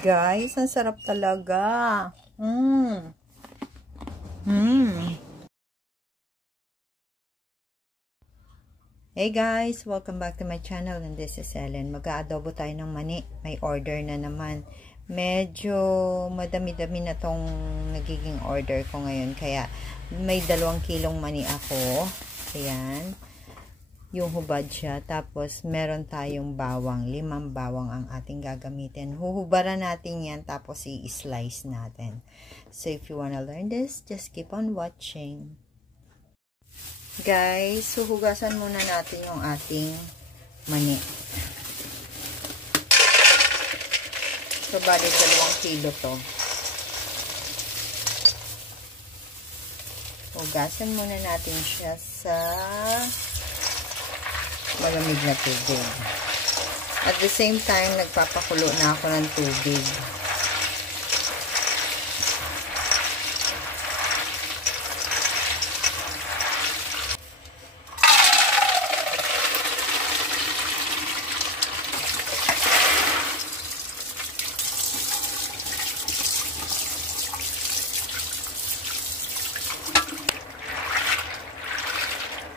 Guys, ang sarap talaga. Hey guys, welcome back to my channel and this is Ellen. Mag-aadobo tayo ng mani. May order na naman. Medyo madami-dami na tong nagiging order ko ngayon. Kaya may 2 kilong mani ako. Ayan. Yung hubad siya. Tapos meron tayong bawang. 5 bawang ang ating gagamitin. Huhubaran natin yan. Tapos i-slice natin. So if you wanna learn this, just keep on watching. Guys, huhugasan muna natin yung ating mani. So, bali 2 kilo to. Hugasan muna natin siya sa malamig na tubig. At the same time, nagpapakulo na ako ng tubig.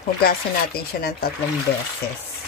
Hugasan natin siya ng 3 beses.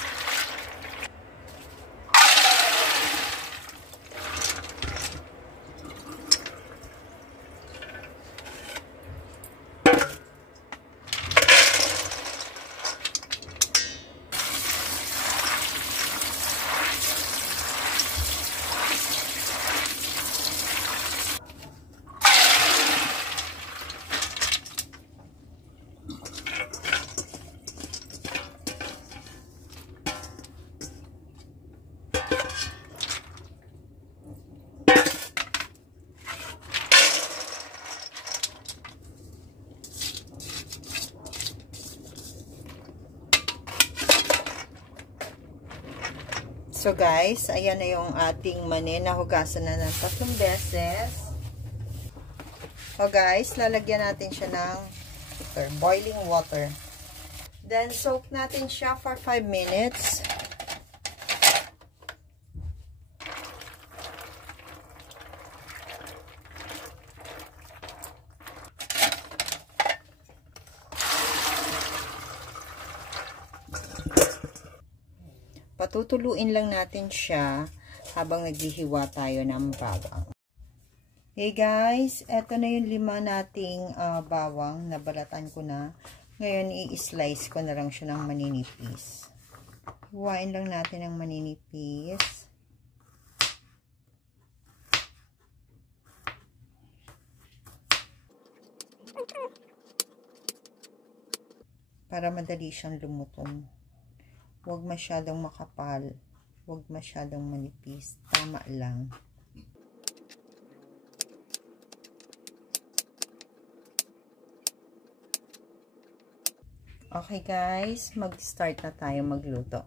So guys, ayan na yung ating mani. Nahugasan na ng 3 beses. So guys, lalagyan natin siya ng boiling water. Then soak natin siya for 5 minutes. Patutuluin lang natin siya habang naghihiwa tayo ng bawang. Hey guys, eto na yung 5 nating bawang. Nabalatan ko na. Ngayon, i-slice ko na lang siya ng maninipis. Hiwain lang natin ng maninipis. Para madali siyang lumutong. Huwag masyadong makapal. Huwag masyadong manipis. Tama lang. Okay guys, mag-start na tayo magluto.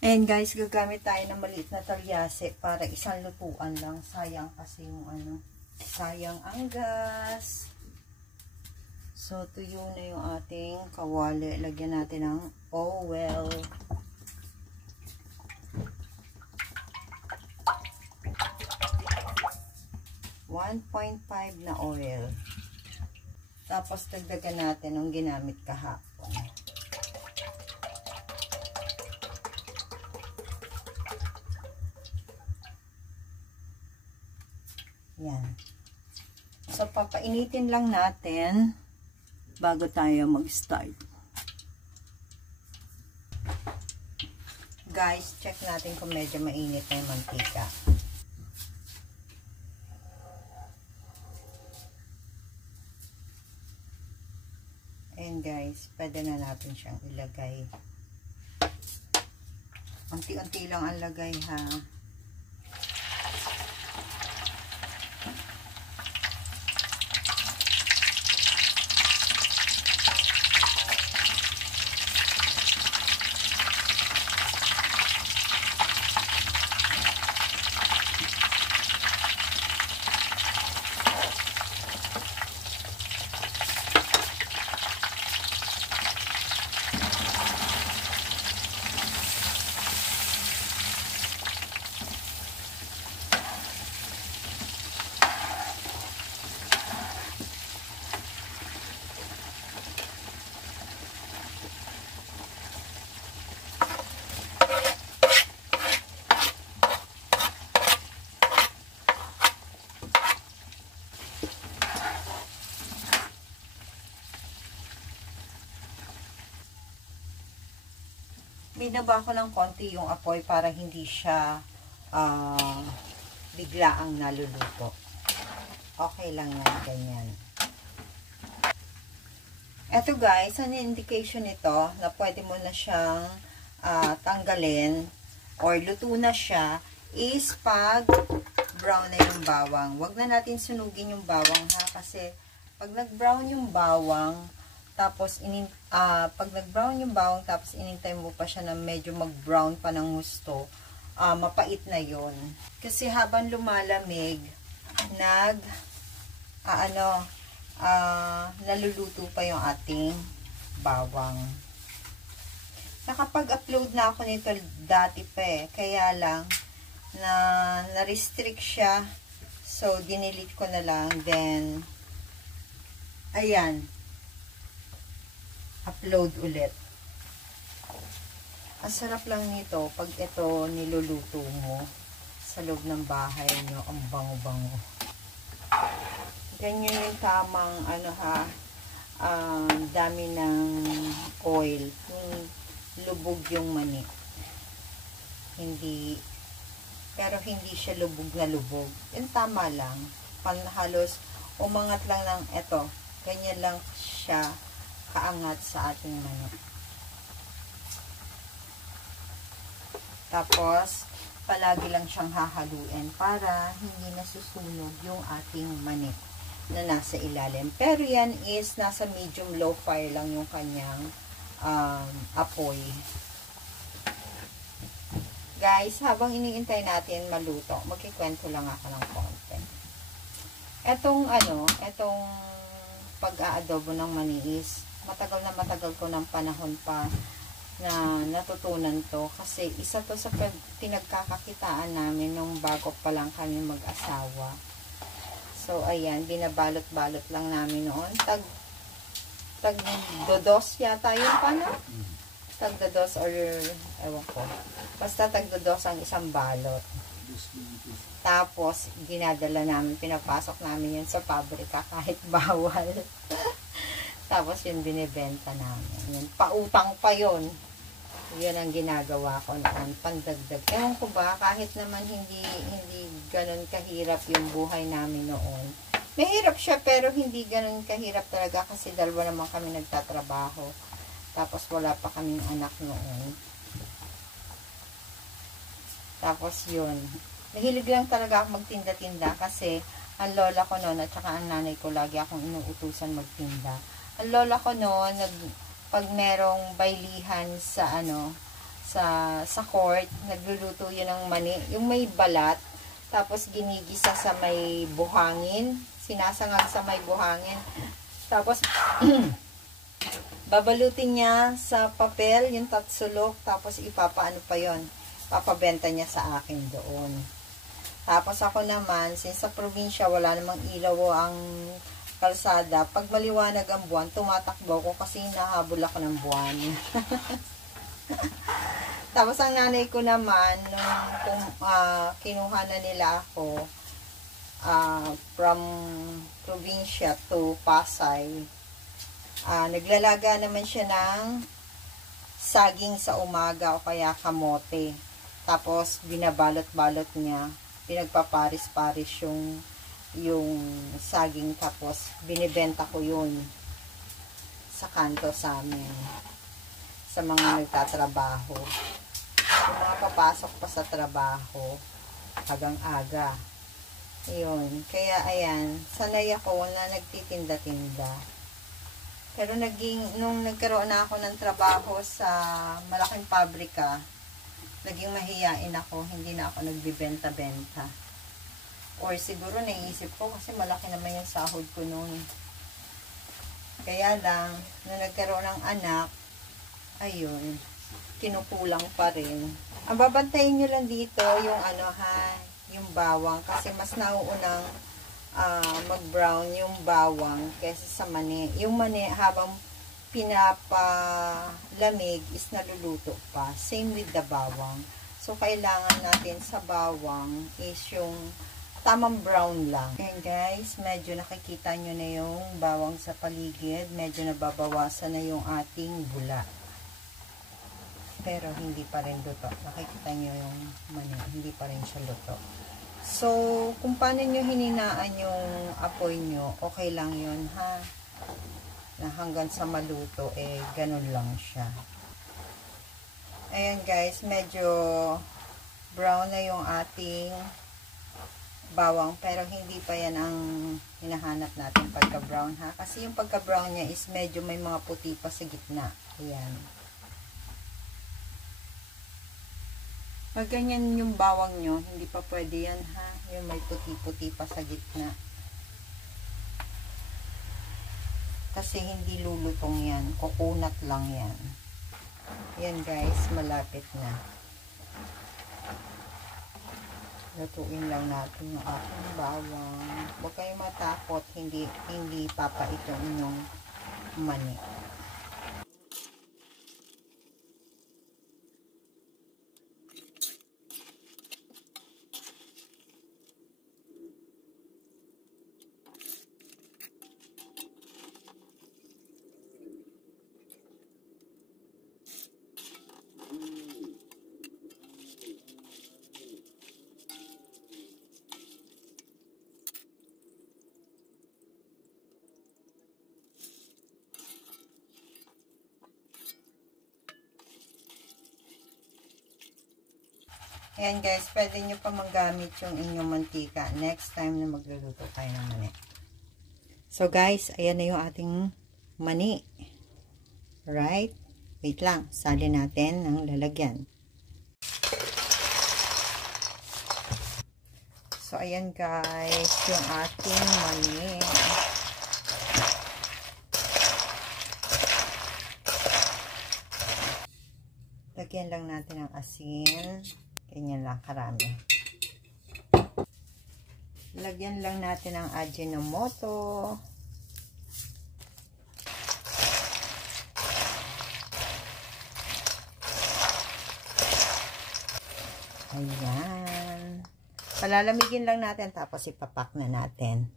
And guys, gagamit tayo ng maliit na talyase para isang lutuan lang. Sayang kasi yung sayang ang gas. So, tuyo na yung ating kawali. Lagyan natin ng oil. $1.5 na oil. Tapos, dagdagan natin yung ginamit kahapon. Yan. So, papainitin lang natin bago tayo mag-start. Guys, check natin kung medyo mainit na yung mantika. And guys, pwede na natin siyang ilagay. Unti-unti lang ang lagay ha. binaba ko ng konti yung apoy para hindi siya biglaang naluluto. Okay lang yan, ganyan. Eto guys, ano yung indication nito na pwede mo na siyang tanggalin or luto na siya is pag brown na yung bawang. Huwag na natin sunugin yung bawang ha, kasi pag nag-brown yung bawang, tapos pag nag-brown yung bawang, tapos inintay mo pa siya na medyo mag-brown pa ng gusto, mapait na yon. Kasi habang lumalamig, naluluto pa yung ating bawang. Nakapag-upload na ako nito dati pa kaya lang na-restrict siya, so dinilit ko na lang, then ayan, upload ulit. Ang sarap lang nito pag ito niluluto mo sa loob ng bahay nyo. Ang bango-bango. Ganyan yung tamang dami ng oil. Lubog yung mani. Pero hindi siya lubog na lubog. Yung tama lang. Halos umangat lang ng eto. Ganyan lang siya kaangat sa ating mani. Tapos, palagi lang siyang hahaluin para hindi nasusunog yung ating mani na nasa ilalim. Pero yan is nasa medium-low fire lang yung kanyang apoy. Guys, habang iniintay natin maluto, magkikwento lang ako ng konti. Etong pag-aadobo ng mani is matagal ko ng panahon pa na natutunan to, kasi isa to sa pinagkakakitaan namin nung bago pa lang kami mag-asawa. So ayan, binabalot-balot lang namin noon. Tag dodos yata yun pa, no? Tag dodos or ewan ko. Basta tag dodos ang isang balot. Tapos dinadala namin, pinapasok namin yun sa pabrika kahit bawal. Tapos yun binibenta namin. Yun, pautang pa yun. Yun ang ginagawa ko noon, pandagdag. Ewan ko ba, kahit naman hindi ganun kahirap yung buhay namin noon. Mahirap siya, pero hindi ganun kahirap talaga kasi dalawa naman kami nagtatrabaho. Tapos wala pa kaming anak noon. Tapos yun. Mahilig lang talaga ako magtinda-tinda kasi ang lola ko noon at saka ang nanay ko lagi akong inuutusan magtinda. Ang lola ko noon, pag merong baylihan sa sa court, nagluluto yun ng mani, yung may balat, tapos ginigisa sa may buhangin, sinasangag sa may buhangin, tapos babalutin niya sa papel, yung tatsulok, tapos ipapaano pa yon, papabenta niya sa akin doon. Tapos ako naman, since sa probinsya wala namang ilaw ang kalsada, pag maliwanag ang buwan, tumatakbo ko kasi nahabol ako ng buwan. Tapos ang nanay ko naman, nung kinuha na nila ako from probinsya to Pasay, naglalaga naman siya ng saging sa umaga o kaya kamote. Tapos binabalot-balot niya, pinagpaparis-paris yung saging, tapos binibenta ko yun sa kanto sa amin, sa mga nagtatrabaho, yung mga papasok pa sa trabaho hanggang aga. Yun, kaya ayan, sanay ako na nagtitinda-tinda. Pero nung nagkaroon na ako ng trabaho sa malaking pabrika, naging mahiyain ako, hindi na ako nagbibenta-benta. Or siguro naisip ko kasi malaki naman yung sahod ko noon. Kaya lang, nung nagkaroon ng anak, ayun, kinukulang pa rin. Ang babantayin nyo lang dito yung yung bawang, kasi mas nauunang mag-brown yung bawang kaysa sa mani. Yung mani habang pinapalamig is naluluto pa. Same with the bawang. So kailangan natin sa bawang is yung tamang brown lang. Ayan guys, medyo nakikita nyo na yung bawang sa paligid. Medyo nababawasan na yung ating bula. pero hindi pa rin luto. Nakikita nyo yung mani, hindi pa rin siya luto. So, kung paano nyo hininaan yung apoy nyo, okay lang yun, ha? Na hanggang sa maluto, ganun lang siya. Ayan guys, medyo brown na yung ating bawang, pero hindi pa yan ang hinahanap natin pagka-brown, ha? Kasi yung pagka-brown niya is medyo may mga puti pa sa gitna. Ayan. Pag ganyan yung bawang nyo, hindi pa pwede yan, ha? Yung may puti-puti pa sa gitna. Kasi hindi lulutong yan. Kukunat lang yan. Yan guys, malapit na. Lutuin lang natin yung ating bawang. Huwag kayong matakot, hindi papait yung inyong mani. Ayan guys, pwede nyo pa magamit yung inyong mantika next time na magluluto tayo ng mani. So guys, ayan na yung ating mani. Right? Wait lang, salin natin ng lalagyan. So ayan guys, yung ating mani. Lagyan lang natin ng asin. Ganyan lang karami. Lagyan lang natin ang Ajinomoto. Ayan. Palalamigin lang natin tapos ipapak na natin.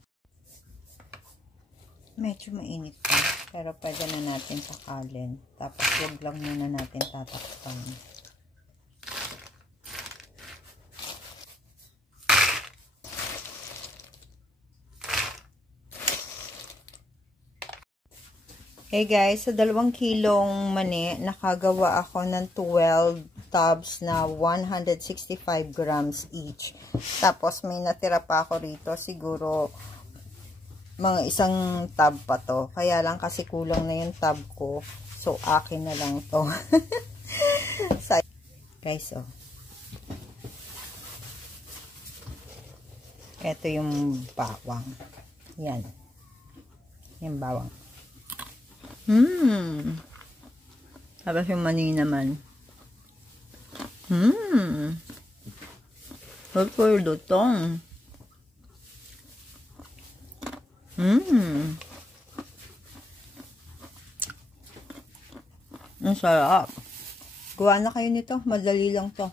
Medyo mainit pa. Pero pwede na natin pakalin. Tapos huwag lang muna natin tatakpan. Hey guys, sa 2 kilong mani, nakagawa ako ng 12 tubs na 165 grams each. Tapos may natira pa ako rito, siguro mga 1 tub pa to. Kaya lang kasi kulang na yung tub ko. So, akin na lang to. Guys, oh. Ito yung bawang. Yan. Yung bawang. Tapos yung mani naman. Huwag ko yung lutong. Ang sarap. Gawa na kayo nito. Madali lang to.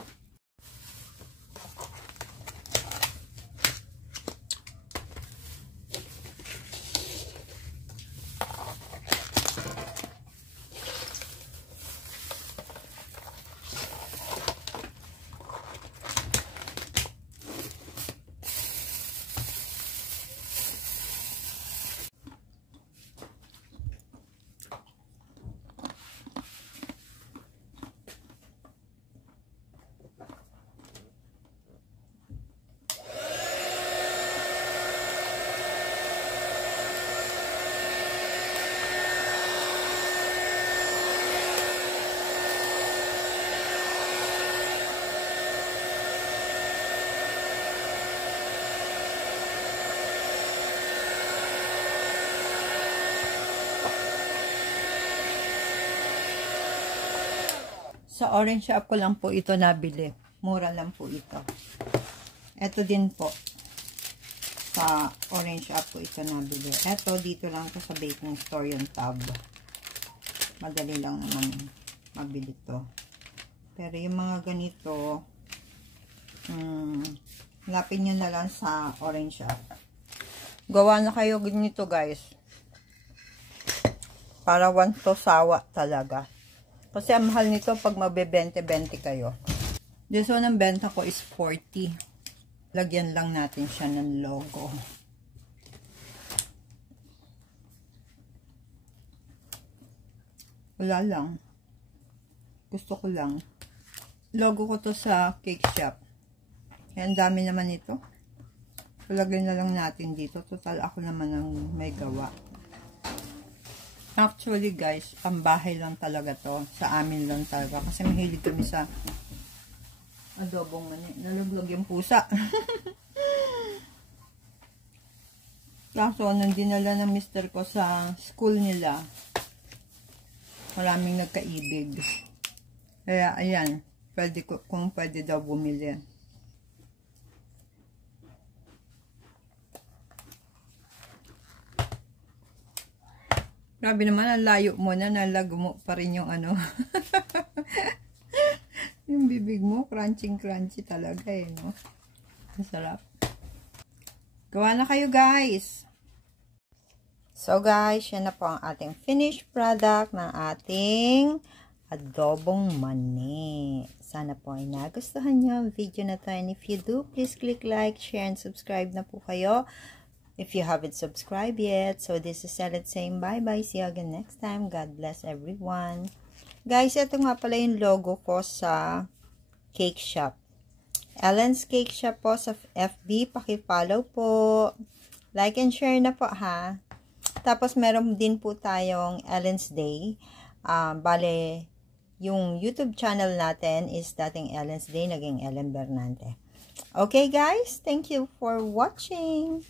Sa Orange Shop ko lang po ito nabili. Mura lang po ito. Ito din po. Sa Orange Shop ko ito nabili. Ito dito lang po sa baking store yung tub. Madali lang naman mabili to. Pero yung mga ganito, lapin nyo na lang sa Orange Shop. Gawa na kayo ganito guys. Para one to sawa talaga. Kasi ang mahal nito pag mabe-20-20 kayo. This one ang benta ko is 40. Lagyan lang natin siya ng logo. Wala lang. Gusto ko lang. Logo ko to sa cake shop. Kaya ang dami naman ito. Lagay na lang natin dito. Total ako naman ang may gawa. Actually guys, pambahay lang talaga to. Sa amin lang talaga. Kasi mahilig kami sa adobong mani. Nalaglag yung pusa. Kaso, nung dinala ng mister ko sa school nila, maraming nagkaibig. Kaya, ayan. Pwede ko, kung pwede daw bumili. Grabe naman, ang layo mo na, nalago mo pa rin yung ano. Yung bibig mo, crunchy talaga eh, no? Masarap. Gawa na kayo, guys! So, guys, yan na po ang ating finished product ng ating adobong mani. Sana po ay nagustuhan nyo ang video na to. And if you do, please click like, share, and subscribe na po kayo. If you haven't subscribed yet. So, this is Ellen saying bye-bye. See you again next time. God bless everyone. Guys, ito nga pala yung logo ko sa cake shop. Ellen's Cake Shop po sa FB. Paki-follow po. Like and share na po, ha. Tapos, meron din po tayong Ellen's Day. Bale, yung YouTube channel natin is dating Ellen's Day, naging Ellen Bernante. Okay, guys. Thank you for watching.